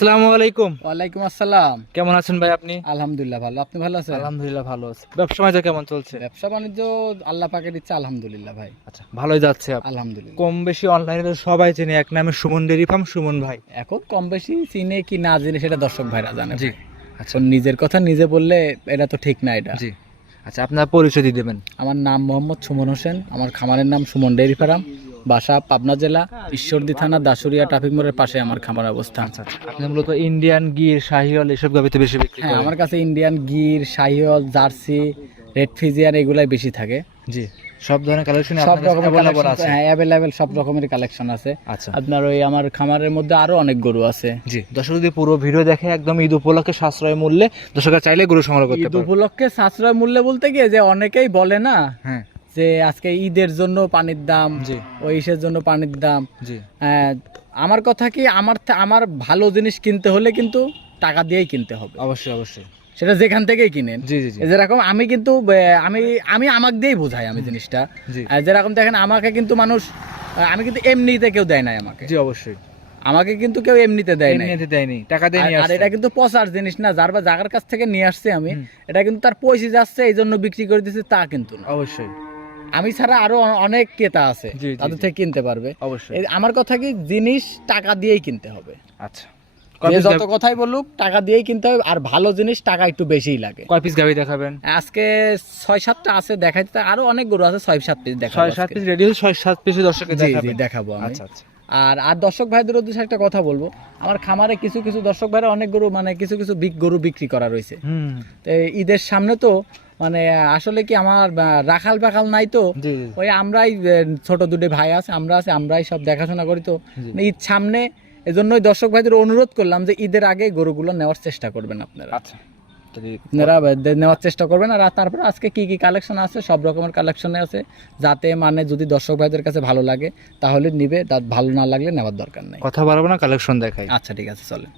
আসসালামু আলাইকুম। ওয়ালাইকুম আসসালাম। কেমন আছেন ভাই আপনি? আলহামদুলিল্লাহ ভালো। আপনি ভালো আছেন? আলহামদুলিল্লাহ ভালো আছি। ব্যবসা বাণিজ্য কেমন চলছে? ব্যবসা বাণিজ্য আল্লাহ পাকের ইচ্ছা আলহামদুলিল্লাহ ভাই। আচ্ছা ভালোই যাচ্ছে আলহামদুলিল্লাহ। কম বেশি অনলাইনে তো সবাই চেনে এক নামে সুমন ডেরি ফার্ম সুমন ভাই। এখন কম বেশি চিনে কি না জেনে সেটা দর্শক ভাইরা জানে জি। আচ্ছা নিজের কথা নিজে বললে এটা তো ঠিক না এটা। জি। আচ্ছা আপনার পরিচয় দিয়ে দেবেন। আমার নাম মোহাম্মদ সুমন হোসেন আমার খামারের নাম সুমন ডেয়ারি ফার্ম। বাসা পাবনা জেলা ঈশ্বরদী থানা দাসুরিয়া ট্রাফিক মোড়ের পাশে আমার খামার অবস্থান আচ্ছা আচ্ছা। আপনি মূলত ইন্ডিয়ান গির শাহিওয়াল এসব গাবিতে বেশি বিক্রি হ্যাঁ আমার কাছে Indian Gir Sahiwal Jersey red Friesian এগুলাই বেশি থাকে। জি। সব ধরনের কালেকশন সব রকমের আছে? হ্যাঁ অ্যাভেলেবেল সব রকমের কালেকশন আছে। আচ্ছা। আপনার ওই আমার খামারের মধ্যে আরও অনেক গরু আছে। জি দর্শক যদি পুরো ভিডিও দেখে একদম ঈদ উপলক্ষে সাশ্রয় মূল্যে দর্শকরা চাইলে গরু সংগ্রহ করতে ঈদ উপলক্ষে সাশ্রয় মূল্য বলতে গিয়ে যে অনেকেই বলে না হ্যাঁ। যে আজকে ঈদের জন্য পানির দাম জি। ওই ইসের জন্য পানির দাম। জি। আমার কথা কি আমার আমার ভালো জিনিস কিনতে হলে কিন্তু টাকা দিয়েই কিনতে হবে। অবশ্যই অবশ্যই। সেটা যেখান থেকেই কিনেন। জি জি যেরকম আমি কিন্তু আমি আমি আমাকে দিয়েই বোঝাই আমি জিনিসটা। যেরকম দেখেন আমাকে কিন্তু মানুষ আমি কিন্তু এমনিতে কেউ দেয় নাই আমাকে। জি অবশ্যই। আমাকে কিন্তু কেউ এমনিতে দেয় নাই। এমনিতে দেয়নি টাকা দিয়ে আর এটা কিন্তু পচার জিনিস না যার বা জাগার কাছ থেকে নিয়ে আসছে আমি এটা কিন্তু তার পয়সা যাচ্ছে এই জন্য বিক্রি করে দিচ্ছে তা কিন্তু না। অবশ্যই। আমি ছাড়া আরও অনেক ক্রেতা আছে তাদের থেকে কিনতে পারবে। অবশ্যই। আমার কথা কি জিনিস টাকা দিয়েই কিনতে হবে। আচ্ছা। যত কথাই বলুক টাকা দিয়েই কিনতে হবে আর ভালো জিনিস টাকা একটু বেশিই লাগে। কয় পিস গাবি দেখাবেন? আজকে ছয় সাতটা আছে দেখাইতে আরও অনেক গরু আছে ছয় সাত পিস দেখাবো ছয় সাত পিস রেডি ছয় সাত পিস দেখাবেন। দেখাবো আচ্ছা আচ্ছা। আর আর দর্শক ভাইদের উদ্দেশ্যে একটা কথা বলব। আমার খামারে কিছু কিছু দর্শক ভাইরা অনেক গরু মানে কিছু কিছু বিগ গরু বিক্রি করা রয়েছে। তো ঈদের সামনে তো মানে আসলে কি আমার রাখাল বাখাল নাই তো? ওই আমরাই ছোট দুটো ভাই আছে আমরা আছে আমরাই সব দেখাশোনা করি তো। ঈদ সামনে এজন্যই দর্শক ভাইদের অনুরোধ করলাম যে ঈদের আগে গরুগুলো নেওয়ার চেষ্টা করবেন আপনারা। আচ্ছা। আপনারা নেওয়ার চেষ্টা করবেন আর তারপর আজকে কি কি কালেকশন আছে? সব রকমের কালেকশনে আছে। যাতে মানে যদি দর্শক ভাইদের কাছে ভালো লাগে তাহলে নিবে ভালো না লাগলে নেওয়ার দরকার নেই। কথা বাড়াবো না কালেকশন দেখাই। আচ্ছা ঠিক আছে চলে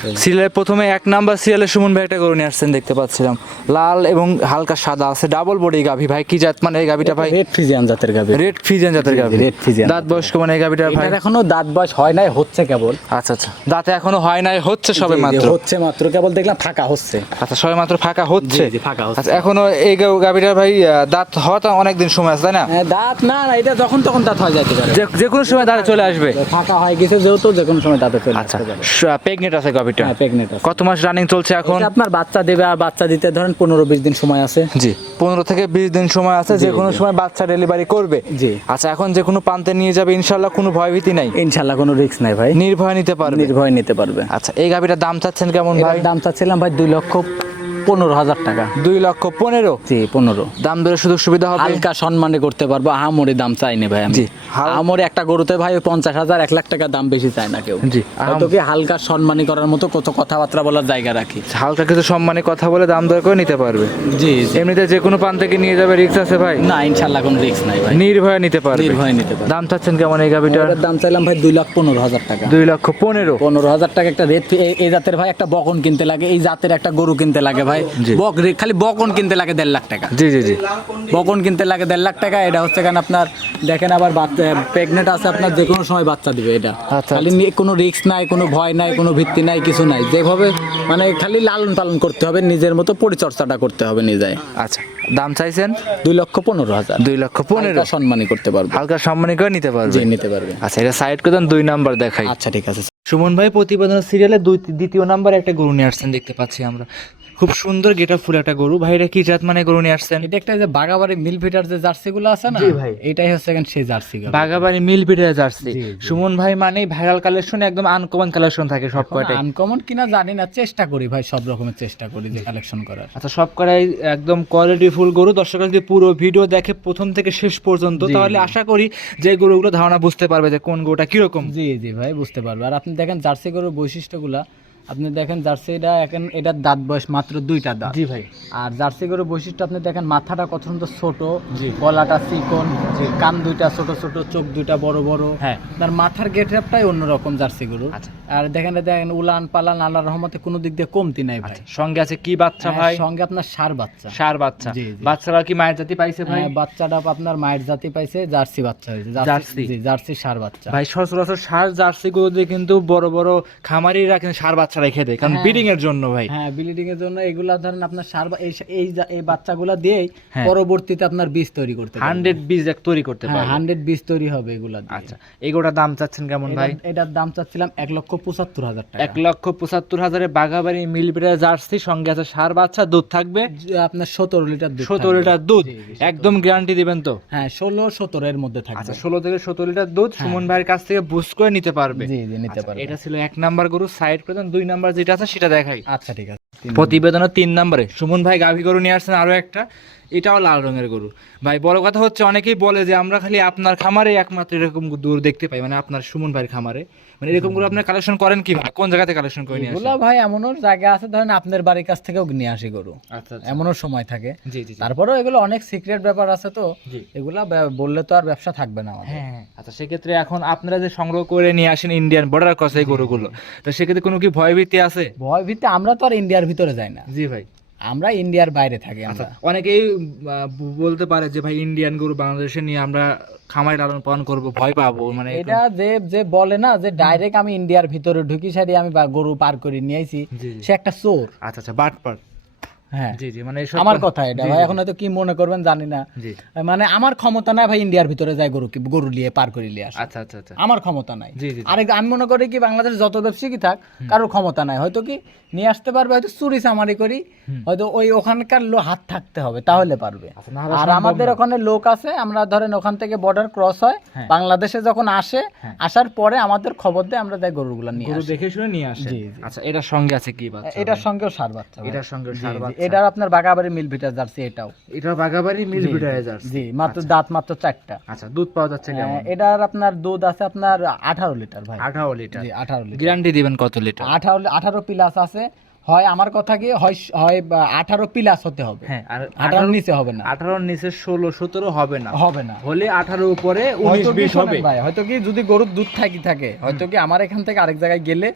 সিরিয়ালের প্রথমে এক নাম্বার সিরিয়ালে সুমন ভাই একটা গরু নিয়ে আসছেন দেখতে পাচ্ছিলাম। লাল এবং হালকা সাদা আছে ডাবল বডি গাভি ভাই। কি জাত মানে এই গাভিটা ভাই? রেড ফিজিয়ান জাতের গাবে রেড ফিজেন জাতের গাভি। রেড ফিজিয়ান দাঁত বয়স্ক মানে এই গাভিটা ভাই? এখনও দাঁত বয়স হয় নাই হচ্ছে কেবল। আচ্ছা আচ্ছা। দাঁতে এখনও হয় নাই হচ্ছে সবে মাত্র। হচ্ছে মাত্র কেবল দেখলাম ফাঁকা হচ্ছে। আচ্ছা সবে মাত্র ফাঁকা হচ্ছে? ফাঁকা হচ্ছে। আচ্ছা এখনও এই গা- গাভিটার ভাই দাঁত হওয়া তো অনেকদিন সময় আছে তাই না? হ্যাঁ, দাঁত না না এটা যখন তখন দাঁত হয়ে যেতে পারে। যে কোনো সময় দাঁতে চলে আসবে। ফাঁকা হয়ে গেছে যেহেতু যে কোনো সময় দাঁতে চলে আচ্ছা প্রেগনেন্ট আছে গাভিটা হ্যাঁ কত মাস রানিং চলছে এখন? আপনার বাচ্চা দেবে আর বাচ্চা দিতে ধরেন পনেরো বিশ দিন সময় আছে। জি পনেরো থেকে বিশ দিন সময় আছে যে কোনো সময় বাচ্চা ডেলিভারি করবে। জি। আচ্ছা এখন যে কোনো প্রান্তে নিয়ে যাবে ইনশাল্লাহ কোনো ভয়ভীতি নাই? ইনশাল্লাহ কোনো রিস্ক নাই ভাই। নির্ভয় নিতে পারবে? নির্ভয় নিতে পারবে। আচ্ছা এই গাভিটার দাম চাচ্ছেন কেমন ভাই? দাম চাচ্ছিলাম ভাই দুই লক্ষ পনেরো হাজার টাকা। দুই লক্ষ পনেরো? জি পনেরো। দাম দরে সুযোগ সুবিধা হবে? হালকা সম্মানে করতে পারব আহামরি দাম চাই চাইনি ভাই জি, আহামরি একটা গরুতে ভাই পঞ্চাশ হাজার এক লাখ টাকা দাম বেশি চায় না কেউ। জি, হয়তো কি হালকা সম্মানী করার মতো কত কথাবার্তা বলার জায়গা রাখি। হালকা কিছু সম্মানে কথা বলে দাম দর করে নিতে পারবে। জি এমনিতে যে কোনো প্রান্ত থেকে নিয়ে যাবে রিক্স আছে ভাই? না ইনশাল্লাহ কোনো রিস্ক নাই ভাই। নির্ভয় নিতে পারবে। নির্ভয় নিতে পারবে। দাম চাচ্ছেন কেমন এই গাভিটার? দাম চাইলাম ভাই দুই লাখ পনেরো হাজার টাকা। দুই লক্ষ পনেরো। পনেরো হাজার টাকা একটা রেট এই জাতের ভাই একটা বকন কিনতে লাগে এই জাতের একটা গরু কিনতে লাগে ভাই। বক খালি বকন কিনতে লাগে দেড় লাখ টাকা। জি জি জি। বকন কিনতে লাগে দেড় লাখ টাকা এটা হচ্ছে কেন আপনার দেখেন আবার প্রেগনেন্ট আছে আপনার যে কোনো সময় বাচ্চা দিবে এটা। আচ্ছা, খালি কোনো রিস্ক নাই কোনো ভয় নাই কোনো ভিত্তি নাই কিছু নাই। যেভাবে মানে খালি লালন পালন করতে হবে নিজের মতো পরিচর্যাটা করতে হবে নিজে আচ্ছা দাম চাইছেন? দুই লক্ষ পনেরো হাজার। দুই লক্ষ পনেরো। সম্মানী করতে পারবে। হালকা সম্মানী করে নিতে পারবে নিতে পারবে আচ্ছা এটা সাইড করে দুই নাম্বার দেখাই। আচ্ছা ঠিক আছে। সুমন ভাই প্রতিবেদন সিরিয়ালে দুই দ্বিতীয় নাম্বার একটা গরু নিয়ে আসছেন দেখতে পাচ্ছি আমরা। খুব সুন্দর গেটা ফুল একটা গরু। ভাই এটা কি জাত মানে গরু নিয়ে আসছেন? এটা একটা যে বাগাবাড়ি মিল ফিটার যে জার্সি গুলো আছে না? ভাই। এটাই হচ্ছে এখন সেই জার্সি বাগাবাড়ি মিল পিঠে জার্সি। সুমন ভাই মানে ভাইরাল কালেকশন একদম আনকমন কালেকশন থাকে সব কয়টাই। আনকমন কিনা জানি না চেষ্টা করি ভাই সব রকমের চেষ্টা করি যে কালেকশন করার। আচ্ছা সব কটাই একদম কোয়ালিটি ফুল গরু। দর্শকরা যদি পুরো ভিডিও দেখে প্রথম থেকে শেষ পর্যন্ত তাহলে আশা করি যে গরুগুলো ধারণা বুঝতে পারবে যে কোন গরুটা কীরকম। জি জি ভাই বুঝতে পারবে। আর আপনি দেখেন জার্সি গরুর বৈশিষ্ট্যগুলা আপনি দেখেন জার্সিটা এখন এটার দাঁত বয়স মাত্র দুইটা দাঁত। জি ভাই। আর জার্সি গরুর বৈশিষ্ট্য আপনি দেখেন মাথাটা কত সুন্দর ছোট জি। গলাটা চিকন কান দুইটা ছোট ছোট চোখ দুইটা বড় বড়। হ্যাঁ। আপনার মাথার গেটআপটাই অন্যরকম জার্সি গরু। আচ্ছা। আর দেখেন দেখেন উলান পালান আল্লাহ রহমতে কোনো দিক দিয়ে কমতি নাই ভাই। আচ্ছা সঙ্গে আছে কি বাচ্চা হ্যাঁ, ভাই? সঙ্গে আপনার সার বাচ্চা। সার বাচ্চা। বাচ্চারা কি মায়ের জাতি পাইছে ভাই? হ্যাঁ, বাচ্চাটা আপনার মায়ের জাতি পাইছে জার্সি বাচ্চা হয়েছে। জার্সি? জি, জার্সি সার বাচ্চা। ভাই সচরাচর সার জার্সি গরুতে কিন্তু বড় বড় খামারিরা কিন্তু সার বাচ্চা রেখে দেয় কারণ হ্যাঁ। ব্রিডিং এর জন্য ভাই। হ্যাঁ ব্লিডিং এর জন্য এগুলা ধরেন আপনার সার এই এই বাচ্চাগুলা দিয়েই হ্যাঁ। পরবর্তীতে আপনার বীজ তৈরি করতে। হান্ড্রেড বীজ এক তৈরি করতে হ্যাঁ পারবে হান্ড্রেড বীজ তৈরি হবে এগুলা দিয়ে। আচ্ছা এগুলোটার দাম চাচ্ছেন কেমন ভাই? এটার- দাম চাচ্ছিলাম এক লক্ষ পঁচাত্তর হাজার টাকা। এক লক্ষ পঁচাত্তর হাজারে বাগাবাড়ি মিলবিরা জার্সি সঙ্গে আছে সার বাচ্চা দুধ থাকবে। আপনার সতেরো লিটার দুধ সতেরো। লিটার দুধ। একদম গ্যারান্টি দিবেন তো? হ্যাঁ ষোলো সতেরো এর মধ্যে থাকবে। আচ্ছা ষোলো থেকে সতেরো লিটার দুধ সুমন ভাইয়ের কাছ থেকে বুস করে নিতে পারবে। জি জি নিতে আচ্ছা, পারবে। এটা ছিল এক নাম্বার গরু সাইড করে দুই নাম্বার যেটা আছে সেটা দেখাই। আচ্ছা ঠিক আছে। প্রতিবেদনের তিন নাম্বারে। সুমন ভাই গাভী গরু নিয়ে আসছেন আরও একটা। এটাও লাল রঙের গরু। ভাই বড় কথা হচ্ছে অনেকেই বলে যে আমরা খালি আপনার খামারে একমাত্র এরকম দূর দেখতে পাই মানে আপনার সুমন ভাইয়ের খামারে। মানে এরকম গরু আপনার কালেকশন করেন কি কোন জায়গাতে কালেকশন করে নিয়ে আসেন? এগুলা ভাই এমনও জায়গা আছে ধরেন আপনার বাড়ির কাছ থেকেও নিয়ে আসি গরু। আচ্ছা আচ্ছা। এমনও সময় থাকে। জি জি। তারপরেও এগুলো অনেক সিক্রেট ব্যাপার আছে তো। এগুলা বললে তো আর ব্যবসা থাকবে না আমাদের। হ্যাঁ আচ্ছা সেক্ষেত্রে এখন আপনারা যে সংগ্রহ করে নিয়ে আসেন ইন্ডিয়ান বর্ডার ক্রস এই গরুগুলো তো সেক্ষেত্রে কোনো কি ভয়ভীতি আছে? ভয় ভিত্তি আমরা তো আর ইন্ডিয়ার ভিতরে যাই না। জি ভাই। আমরা ইন্ডিয়ার বাইরে থাকি আচ্ছা আমরা। অনেকেই বলতে পারে যে ভাই ইন্ডিয়ান গরু বাংলাদেশে নিয়ে আমরা খামারে লালন পালন করব ভয় পাবো মানে এটা যে যে বলে না যে ডাইরেক্ট আমি ইন্ডিয়ার ভিতরে ঢুকি সারি আমি গরু পার করে নিয়ে আইছি। জি জি। সে একটা চোর। আচ্ছা আচ্ছা বাটপার হ্যাঁ। জি জি মানে আমার কথা এটা ভাই এখন হয়তো কি মনে করবেন জানি না। মানে আমার ক্ষমতা নাই ভাই ইন্ডিয়ার ভিতরে যায় গরু গরু নিয়ে পার করে আসে। আচ্ছা আচ্ছা আচ্ছা। আমার ক্ষমতা নাই। আরেক আমি মনে করি কি বাংলাদেশ যত ব্যবসায়ী থাক কারোর ক্ষমতা নাই। হয়তো কি নিয়ে আসতে পারবে হয়তো চুরি চামারি করি হয়তো ওই ওখানকার লো হাত থাকতে হবে তাহলে পারবে। আচ্ছা, আর আমাদের ওখানে লোক আছে আমরা ধরেন ওখান থেকে বর্ডার ক্রস হয় হ্যাঁ। বাংলাদেশে যখন আসে হ্যাঁ। আসার পরে আমাদের খবর দেয় আমরা যাই গরুগুলো নিয়ে গরু আসি। দেখে শুনে নিয়ে আসে। আচ্ছা এটার সঙ্গে আছে কি বাচ্চা? এটার সঙ্গেও সার বাচ্চা এটার সঙ্গে সার বাচ্চা? এটার আপনার বাগাবাড়ি মিল ভিটার জার্সি এটাও। এটার বাগাবাড়ি মিল জি, বিটার জি মাত্র দাঁত মাত্র চারটা। আচ্ছা দুধ পাওয়া যাচ্ছে কেমন? হ্যাঁ, এটার আপনার দুধ আছে আপনার আঠারো লিটার ভাই। আঠারো লিটার। জি আঠারো লিটার। গ্যারান্টি দিবেন কত লিটার? আঠারো আঠারো প্লাস আছে। হয় আমার কথা কি হয় হয় বা আঠারো প্লাস হতে হবে। হ্যাঁ আর আঠারো নিচে হবে না। আঠারোর নিচে ষোলো সতেরো হবে না। হবে না। হলে আঠারো উপরে উনিশ হয়তো কি বিশ হবে। ভাই হয়তো কি যদি গরুর দুধ থাকি থাকে হয়তো কি আমার এখান থেকে আরেক জায়গায় গেলে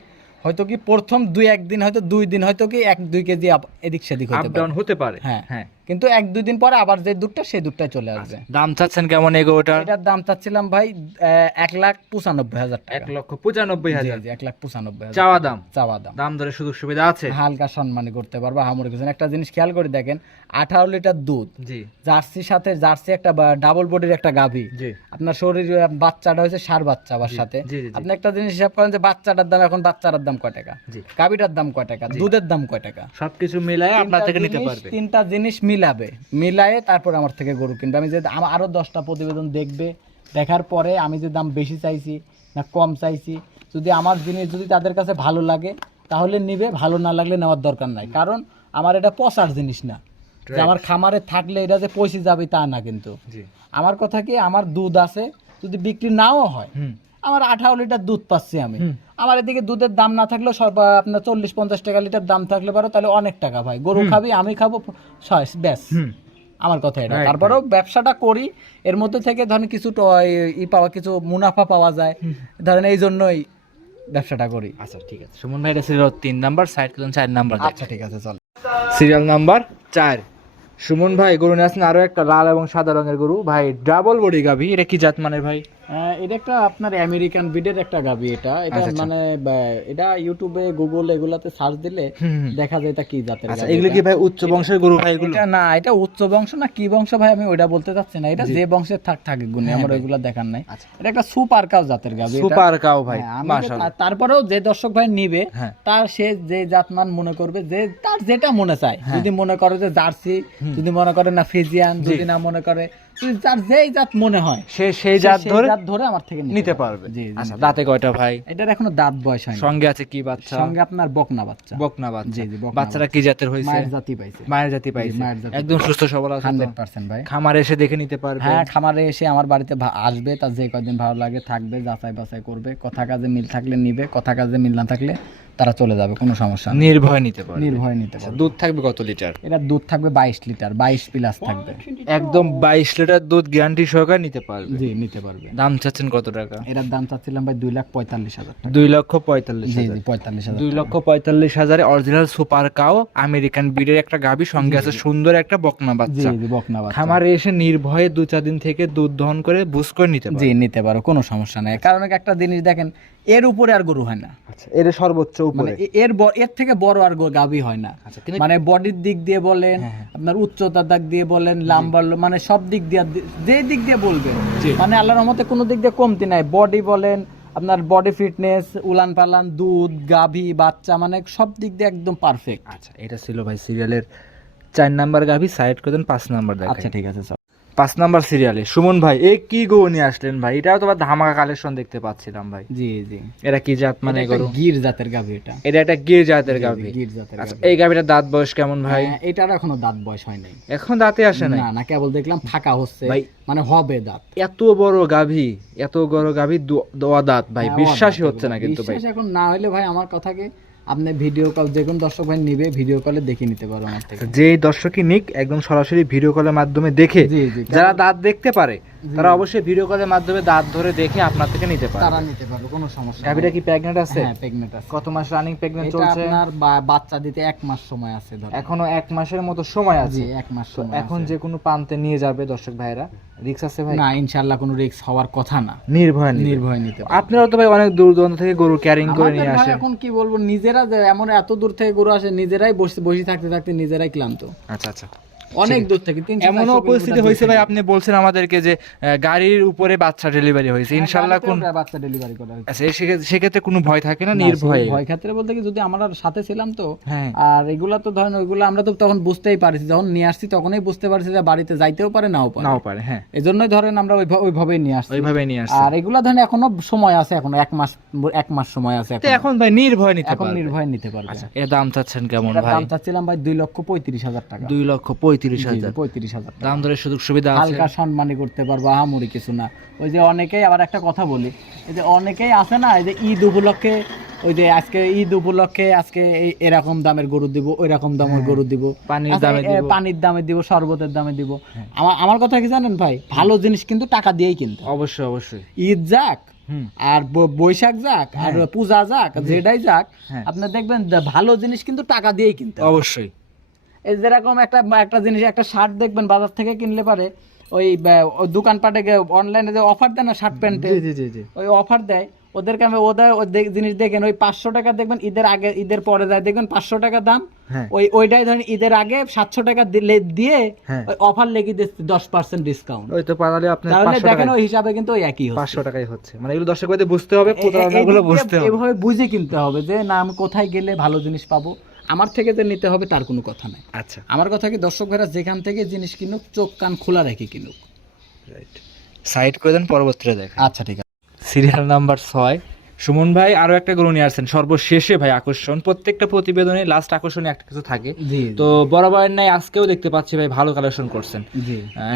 হয়তো কি প্রথম দুই একদিন হয়তো দুই দিন হয়তো কি এক দুই কেজি এদিক সেদিক হতে পারে। হতে পারে। হ্যাঁ। হ্যাঁ। কিন্তু এক দুই দিন পরে আবার যে দুধটা সেই দুধটা চলে আসবে। দাম চাচ্ছেন কেমন এগোটার এটার দাম চাচ্ছিলাম ভাই এক লাখ পঁচানব্বই হাজার এক লক্ষ পঁচানব্বই হাজার। এক লাখ পঁচানব্বই হাজার চাওয়া দাম? চাওয়া দাম। দাম ধরে সুযোগ সুবিধা আছে? হালকা সম্মানী করতে পারব হামুর কিছু একটা জিনিস খেয়াল করে দেখেন আঠারো লিটার দুধ জি। জার্সির সাথে জার্সি একটা ডাবল বডির একটা গাভী। জি। আপনার শরীর বাচ্চাটা হয়েছে সার বাচ্চা আবার সাথে। আপনি একটা জিনিস হিসাব করেন যে বাচ্চাটার দাম এখন বাচ্চাটার দাম কয় টাকা? জি। গাভীটার দাম কয় টাকা? দুধের দাম কয় টাকা? সবকিছু মিলায় আপনার থেকে নিতে পারবে। তিনটা জিনিস মিলাবে মিলায়ে তারপর আমার থেকে গরু কিনবে। আমি যে আমার আরও দশটা প্রতিবেদন দেখবে দেখার পরে আমি যে দাম বেশি চাইছি না কম চাইছি যদি আমার জিনিস যদি তাদের কাছে ভালো লাগে তাহলে নিবে ভালো না লাগলে নেওয়ার দরকার নাই। কারণ আমার এটা পচার জিনিস না। যে আমার খামারে থাকলে এটা যে পয়সা যাবে তা না কিন্তু। আমার কথা কি আমার দুধ আছে যদি বিক্রি নাও হয় আমার আঠারো লিটার দুধ পাচ্ছি আমি। আমার এদিকে দুধের দাম না থাকলেও সব আপনার চল্লিশ পঞ্চাশ টাকা লিটার দাম থাকলে পারো তাহলে অনেক টাকা ভাই। গরু খাবি আমি খাব ব্যাস। আমার কথা এটা। তারপরেও ব্যবসাটা করি এর মধ্যে থেকে ধরেন কিছু ই পাওয়া কিছু মুনাফা পাওয়া যায়। ধরেন এই জন্যই ব্যবসাটা করি। আচ্ছা ঠিক আছে। সুমন ভাই এটা ছিল তিন নাম্বার সাইড করুন চার নাম্বার আচ্ছা ঠিক আছে চল। সিরিয়াল নাম্বার চার। সুমন ভাই গরু নিয়ে আসছেন আরও একটা লাল এবং সাদা রঙের গরু। ভাই ডাবল বডি গাভি এটা কি জাত মানে ভাই? আহ, এটা একটা আপনার আমেরিকান ব্রিডের একটা গাবি এটা। এটা আচ্ছা, আচ্ছা। মানে এটা ইউটিউবে গুগল এগুলাতে সার্চ দিলে। দেখা যায় এটা কি জাতের আচ্ছা এগুলো কি ভাই উচ্চ বংশের গরু ভাই এগুলো? এটা না এটা উচ্চ বংশ না কি বংশ ভাই আমি ওইটা বলতে চাচ্ছি না। এটা যে বংশের থাক থাকে গুণে হ্যাঁ আমার ওইগুলা দেখার নাই। আচ্ছা। এটা একটা সুপার কাউ জাতের গাবি এটা। সুপার কাউ ভাই হ্যাঁ, মাশাআল্লাহ। তারপরেও যে দর্শক ভাই নিবে হ্যাঁ। তার সে যে জাতমান মনে করবে যে তার যেটা মনে চায়। যদি মনে করে যে জার্সি যদি মনে করে না ফিজিয়ান যদি না মনে করে যার যেই জাত মনে হয় সে সেই জাত ধরে ধরে আমার থেকে নিতে পারবে। আচ্ছা দাঁতে কয়টা ভাই? এটার এখনও দাঁত বয়স হয়নি। সঙ্গে আছে কি বাচ্চা? সঙ্গে আপনার বকনা বাচ্চা। বকনা বাচ্চা। জি, কি জাতের হয়েছে? মায়ের জাতি পাইছে। মায়ের জাতি পাইছে। একদম সুস্থ সবল আছে তো? হান্ড্রেড পার্সেন্ট ভাই। খামারে এসে দেখে নিতে পারবে? হ্যাঁ খামারে এসে আমার বাড়িতে আসবে তার যে কদিন ভালো লাগে থাকবে যাচাই বাছাই করবে। কথা কাজে মিল থাকলে নিবে কথা কাজে মিল না থাকলে তারা চলে যাবে কোনো সমস্যা নেই। নির্ভয় নিতে পারবে। নির্ভয় নিতে পারবে। দুধ থাকবে কত লিটার? এটা দুধ থাকবে বাইশ লিটার বাইশ প্লাস থাকবে। একদম বাইশ লিটার দুধ গ্যারান্টি সহকারে নিতে পারবে। জি নিতে পারবে। দাম চাচ্ছেন কত টাকা? এটার দাম চাচ্ছিলাম ভাই দুই লাখ পঁয়তাল্লিশ হাজার টাকা। দুই লক্ষ পঁয়তাল্লিশ জি জি পঁয়তাল্লিশ হাজার দুই লক্ষ পঁয়তাল্লিশ হাজারে অরিজিনাল সুপার কাও আমেরিকান ব্রিডের একটা গাভী সঙ্গে আছে সুন্দর একটা বকনা জি বাচ্চা। জি বকনা বাচ্চা। খামারে এসে নির্ভয়ে দু চার দিন থেকে দুধ দহন করে বুস করে নিতে জি নিতে পারো কোনো সমস্যা নেই। কারণ একটা জিনিস দেখেন এর উপরে আর গরু হয় না। আচ্ছা এর সর্বোচ্চ উপরে। এর এর থেকে বড় আর হয় না। আচ্ছা মানে বডির দিক দিয়ে বলেন হ্যাঁ, হ্যাঁ। আপনার উচ্চতার দিক দিয়ে বলেন লাম্বার মানে সব দিক দিয়ে যে দিক দিয়ে বলবেন। মানে আল্লাহর রহমতে কোনো দিক দিয়ে কমতি নাই। বডি বলেন আপনার বডি ফিটনেস উলান পালান দুধ গাভী বাচ্চা মানে সব দিক দিয়ে একদম পারফেক্ট আচ্ছা এটা ছিল ভাই সিরিয়ালের চার নাম্বার গাভী সাইড করে দেন পাঁচ নাম্বার আচ্ছা ঠিক আছে পাঁচ নাম্বার সিরিয়ালে সুমন ভাই এই কি গো নিয়ে আসলেন ভাই? এটাও তো ধামাকা কালেকশন দেখতে পাচ্ছিলাম ভাই। জি জি। এরা কি জাত মানে গরু? গির জাতের গাভী এটা। এটা একটা গির জাতের গাভী। গির জাতের আচ্ছা এই গাভীটার দাঁত বয়স কেমন ভাই? হ্যাঁ, এটার এখনও দাঁত বয়স হয় নাই। এখন দাঁতে আসে নাই? না না কেবল দেখলাম ফাঁকা হচ্ছে। ভাই, মানে হবে দাঁত। এত বড় গাভী এত বড় গাভী দোয়া দাঁত ভাই বিশ্বাসই হচ্ছে না কিন্তু ভাই। বিশ্বাস এখন না হলে ভাই আমার কথাকে আপনি ভিডিও কল যে কোনো দর্শক ভাই নিবে ভিডিও কলে দেখে নিতে পারো আমার থেকে। যে দর্শকই নিক একদম সরাসরি ভিডিও কলের মাধ্যমে দেখে যারা দাঁত দেখতে পারে তারা অবশ্যই ভিডিও কলের মাধ্যমে দাঁত ধরে দেখে আপনার থেকে নিতে পারে তারা নিতে পারবে কোনো সমস্যা নেই। কি প্রেগনেন্ট আছে? হ্যাঁ প্রেগনেন্ট আছে। কত মাস রানিং প্রেগনেন্ট এটা চলছে? আপনার বাচ্চা দিতে এক মাস সময় আছে ধরো। এখনও এক মাসের মতো সময় আছে। এক মাস সময় এখন। যে কোনো প্রান্তে নিয়ে যাবে দর্শক ভাইরা রিক্স আছে ভাই? না ইনশাআল্লাহ কোনো রিক্স হওয়ার কথা না। নির্ভয় নির্ভয় নিতে। আপনারা তো ভাই অনেক দূর দূরান্ত থেকে গরু ক্যারিং করে নিয়ে আসে এখন কি বলব নিজেরা যে এমন এত দূর থেকে গরু আসে নিজেরাই বসে বসে থাকতে থাকতে নিজেরাই ক্লান্ত। আচ্ছা আচ্ছা। অনেক দূর থেকে এমনও পরিস্থিতি হয়েছে ভাই আপনি বলছেন আমাদেরকে যে গাড়ির উপরে বাচ্চা ডেলিভারি হয়েছে। হ্যাঁ, ইনশাল্লাহ কোন বাচ্চা ডেলিভারি করা হয়েছে। আচ্ছা সেক্ষেত্রে- কোনো ভয় থাকে না? নির্ভয়ে? ভয় ক্ষেত্রে বলতে কি যদি আমরা সাথে ছিলাম তো হ্যাঁ। আর এগুলা তো ধরেন ওইগুলো আমরা তো তখন বুঝতেই পারছি যখন নিয়ে আসছি তখনই বুঝতে পারছি যে বাড়িতে যাইতেও পারে নাও পারে। নাও পারে হ্যাঁ। এই জন্যই ধরেন আমরা ওইভা- ওইভাবেই নিয়ে আসছি। ওইভাবে নিয়ে আসছে। আর এগুলা ধরেন এখনও সময় আছে এখনও এক মাস এক মাস সময় আছে এখন। ভাই নির্ভয় নিতে এখন নির্ভয় নিতে পারবে। আচ্ছা এর দাম চাচ্ছেন কেমন ভাই? দাম চাচ্ছিলাম ভাই দুই লক্ষ পঁয়ত্রিশ হাজার টাকা। দুই লক্ষ পঁয়ত্রিশ জি, হাজার। পঁয়ত্রিশ হাজার দাম ধরে সুযোগ সুবিধা হালকা সম্মানী করতে পারব আহামরি কিছু না। ওই যে অনেকেই আবার একটা কথা বলি এই যে অনেকেই আছে না এই যে ঈদ উপলক্ষে ওই যে আজকে ঈদ উপলক্ষে আজকে এই- এরকম দামের গরু দিব ওই রকম দামের গরু দিব। হ্যাঁ, পানির আচ্ছা, দামে দিব। পানির দামে দিব শরবতের দামে দিব। হ্যাঁ। আমার আমার কথা কি জানেন ভাই? ভালো জিনিস কিন্তু টাকা দিয়েই কিনতে হয়। অবশ্যই অবশ্যই। ঈদ যাক আর বৈশাখ যাক আর পূজা যাক যেটাই যাক হ্যাঁ। আপনি দেখবেন ভালো জিনিস কিন্তু টাকা দিয়েই কিনতে হয়। অবশ্যই। যেরকম একটা একটা জিনিস একটা শার্ট দেখবেন বাজার থেকে কিনলে পারে ওই দোকানপাটে অনলাইনে যে অফার দেয় না শার্ট প্যান্টে জি জি জি ওই অফার দেয় ওদেরকে আমি ওদের ওই জিনিস দেখেন ওই পাঁচশো টাকা দেখবেন ঈদের আগে ঈদের পরে যায় দেখবেন পাঁচশো টাকা দাম হ্যাঁ। ওই ওইটাই ধরেন ঈদের আগে সাতশো টাকা দিলে দিয়ে হ্যাঁ। ওই অফার লেগে দিচ্ছে দশ পার্সেন্ট ডিসকাউন্ট ওই তো পারলে আপনার তাহলে দেখেন ওই হিসাবে কিন্তু ওই একই হচ্ছে। পাঁচশো টাকাই হচ্ছে। মানে এগুলো দর্শক বুঝতে হবে প্রতারণাগুলো বুঝতে হবে। এভাবে বুঝে কিনতে হবে যে না আমি কোথায় গেলে ভালো জিনিস পাবো। আমার থেকে যে নিতে হবে তার কোনো কথা নাই। আচ্ছা। আমার কথা কি দর্শক ভাইরা যেখান থেকে জিনিস কিনুক চোখ কান খোলা রেখে কিনুক। রাইট সাইড করে দেন পরবর্তীতে দেখা আচ্ছা ঠিক আছে। সিরিয়াল নাম্বার ছয়। সুমন ভাই আরও একটা গরু নিয়ে আসছেন। সর্বশেষে ভাই আকর্ষণ। প্রত্যেকটা প্রতিবেদনে লাস্ট আকর্ষণে একটা কিছু থাকে। তো বরাবরের নাই আজকেও দেখতে পাচ্ছি ভাই ভালো কালেকশন করছেন।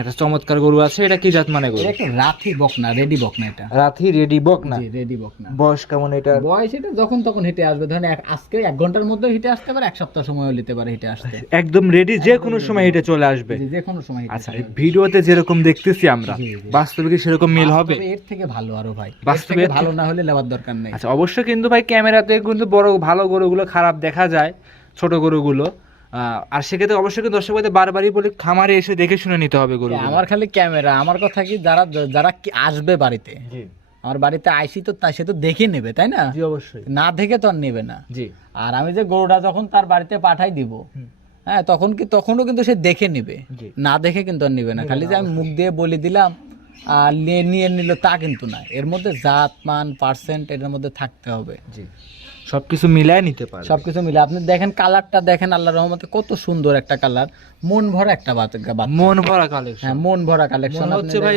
একটা চমৎকার গরু আছে। এটা কি জাত মানে গরু? এটা রাথি বকনা রেডি বকনা এটা। রাথি রেডি বক না জি রেডি বকনা। বয়স কেমন এটা বয়স এটা যখন তখন হেঁটে আসবে। ধরেন আজকে এক ঘণ্টার মধ্যে হেঁটে আসতে পারে এক সপ্তাহ সময়ও নিতে পারে হেঁটে আসতে। একদম রেডি যে কোনো সময় হেঁটে চলে আসবে। যে কোনো সময় আচ্ছা। ভিডিওতে যেরকম দেখতেছি আমরা। বাস্তবে কি সেরকম মিল হবে? এর থেকে ভালো আরও ভাই। বাস্তবে ভালো না হলে নেওয়ার দরকার নেই। আচ্ছা অবশ্যই কিন্তু ভাই ক্যামেরাতে কিন্তু বড় ভালো গরুগুলো খারাপ দেখা যায় ছোট গরুগুলো। আর সেক্ষেত্রে অবশ্যই কিন্তু দর্শক বারবারই বলি খামারে এসে দেখে শুনে নিতে হবে গরু আমার খালি ক্যামেরা আমার কথা কি যারা যারা কি আসবে বাড়িতে? আমার বাড়িতে আইসি তো সে তো দেখে নেবে তাই না? জি অবশ্যই। না দেখে তো আর নেবে না। জি। আর আমি যে গরুটা যখন তার বাড়িতে পাঠাই দিব হ্যাঁ তখন কি তখনও কিন্তু সে দেখে নেবে। না দেখে কিন্তু আর নেবে না। খালি যে আমি মুখ দিয়ে বলে দিলাম নিয়ে নিল তা কিন্তু না। এর মধ্যে জাত মান পার্সেন্ট এর মধ্যে থাকতে হবে। জি। সবকিছু মিলায় নিতে পারে সবকিছু মিলে আপনি দেখেন কালারটা দেখেন আল্লাহ রহমতে কত সুন্দর একটা কালার মন ভরা একটা। মন ভরা কালেকশন হ্যাঁ মন ভরা কালেকশন হচ্ছে ভাই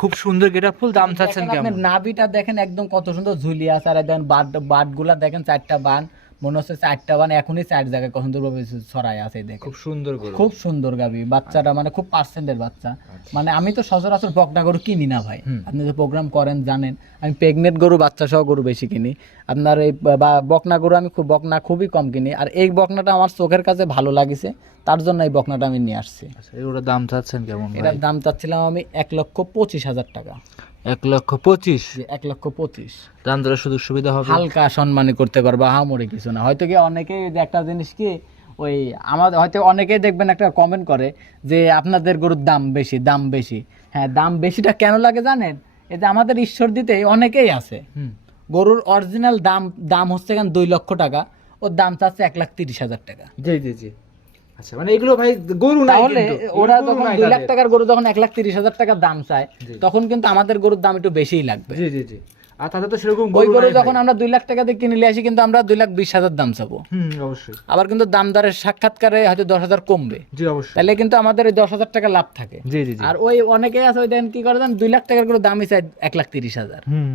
খুব সুন্দর গেটা ফুল দাম চাচ্ছেন আপনি কেমন? নাভিটা দেখেন একদম কত সুন্দর ঝুলিয়ে আছে। আর দেখেন বাট বাটগুলা দেখেন চারটা বান। মনে হচ্ছে চারটা মানে এখনই চার জায়গায় কখন ছড়াই আছে দেখো। খুব সুন্দর খুব সুন্দর গাবি বাচ্চাটা মানে খুব পার্সেন্টের বাচ্চা। মানে আমি তো সচরাচর বকনা গরু কিনি না ভাই। আপনি যে প্রোগ্রাম করেন জানেন আমি প্রেগনেন্ট গরু বাচ্চা সহ গরু বেশি কিনি। আপনার এই বা বকনা গরু আমি খুব বকনা খুবই কম কিনি। আর এই বকনাটা আমার চোখের কাছে ভালো লাগিছে তার জন্য এই বকনাটা আমি নিয়ে আসছি। আচ্ছা দাম চাচ্ছেন কেমন এটার দাম চাচ্ছিলাম আমি এক লক্ষ পঁচিশ হাজার টাকা। এক লক্ষ পঁচিশ। এক লক্ষ পঁচিশ। দাম দরে সুযোগ সুবিধা হবে? হালকা সম্মানী করতে পারব হামরে কিছু না। হয়তো কি অনেকেই একটা জিনিস কি ওই আমাদের হয়তো অনেকেই দেখবেন একটা কমেন্ট করে যে আপনাদের গরুর দাম বেশি দাম বেশি। হ্যাঁ দাম বেশিটা কেন লাগে জানেন? এই যে আমাদের ঈশ্বর দিতে অনেকেই আছে। হুম। গরুর অরিজিনাল দাম দাম হচ্ছে এখানে দুই লক্ষ টাকা ওর দাম চাচ্ছে এক লাখ তিরিশ হাজার টাকা। জি জি জি। আচ্ছা মানে এগুলো ভাই গরু তাহলে ওরা যখন দুই লাখ টাকার গরু যখন এক লাখ তিরিশ হাজার টাকার দাম চায় তখন কিন্তু আমাদের গরুর দাম একটু বেশিই লাগবে। জি জি জি। আর তো সেরকম ওই গরু যখন আমরা দুই লাখ টাকা দিয়ে কিনে নিয়ে আসি কিন্তু আমরা দুই লাখ বিশ হাজার দাম চাবো। অবশ্যই। আবার কিন্তু দামদারের সাক্ষাৎকারে হয়তো দশ হাজার কমবে। জি অবশ্যই। তাহলে কিন্তু আমাদের ওই দশ হাজার টাকা লাভ থাকে। জি জি আর ওই অনেকেই আছে ওই দেন কি করে দেন দুই লাখ টাকার করে দামই চাই এক লাখ তিরিশ হাজার। হুম।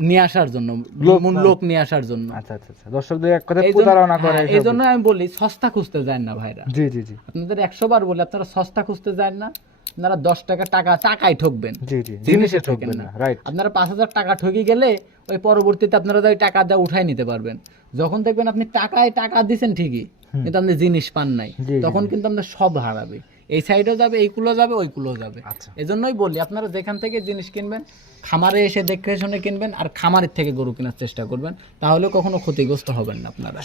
নিয়ে আসার জন্য লোক- নিয়ে আসার জন্য। আচ্ছা আচ্ছা আচ্ছা। দর্শকদের এক কথা এই জন্য- প্রতারণা করে হ্যাঁ, এই জন্য আমি বলি সস্তা খুঁজতে যান না ভাইরা। জি জি জি। আপনাদের একশো বার বলি আপনারা সস্তা খুঁজতে যান না। আপনারা দশ টাকা টাকা টাকায় ঠকবেন। জিনিসে ঠকবেন না। রাইট আপনারা পাঁচ হাজার টাকা ঠকি গেলে ওই পরবর্তীতে আপনারা ওই টাকা উঠাই নিতে পারবেন। যখন দেখবেন আপনি টাকায় টাকা দিচ্ছেন ঠিকই কিন্তু আপনি জিনিস পান নাই তখন কিন্তু আপনার সব হারাবে। এই সাইডও যাবে এইগুলো যাবে ওইগুলো যাবে। আচ্ছা। জন্যই বলি আপনারা যেখান থেকে জিনিস কিনবেন খামারে এসে দেখে শুনে কিনবেন আর খামারের থেকে গরু কেনার চেষ্টা করবেন তাহলে কখনো ক্ষতিগ্রস্ত হবেন না আপনারা।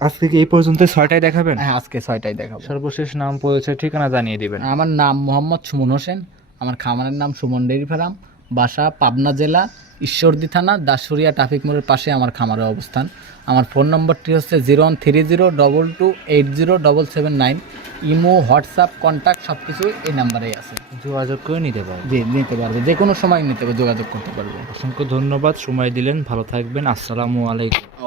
আজকে কি এই পর্যন্ত ছয়টাই দেখাবেন? হ্যাঁ আজকে ছয়টাই দেখাবো। সর্বশেষ নাম পরিচয় ঠিকানা জানিয়ে দিবেন। আমার নাম মোহাম্মদ সুমন হোসেন আমার খামারের নাম সুমন ডেইরি ফার্ম। বাসা পাবনা জেলা ঈশ্বরদী থানা দাসুরিয়া ট্রাফিক মোড়ের পাশে আমার খামারের অবস্থান। আমার ফোন নম্বরটি হচ্ছে zero one three zero double two eight zero double seven nine. Imo WhatsApp contact সব কিছু এই নাম্বারেই আছে। যোগাযোগ করে নিতে পারবে। জি নিতে পারবে। যে কোনো সময় নিতে যোগাযোগ করতে পারবে। অসংখ্য ধন্যবাদ। সময় দিলেন। ভালো থাকবেন। আসসালামু আলাইকুম।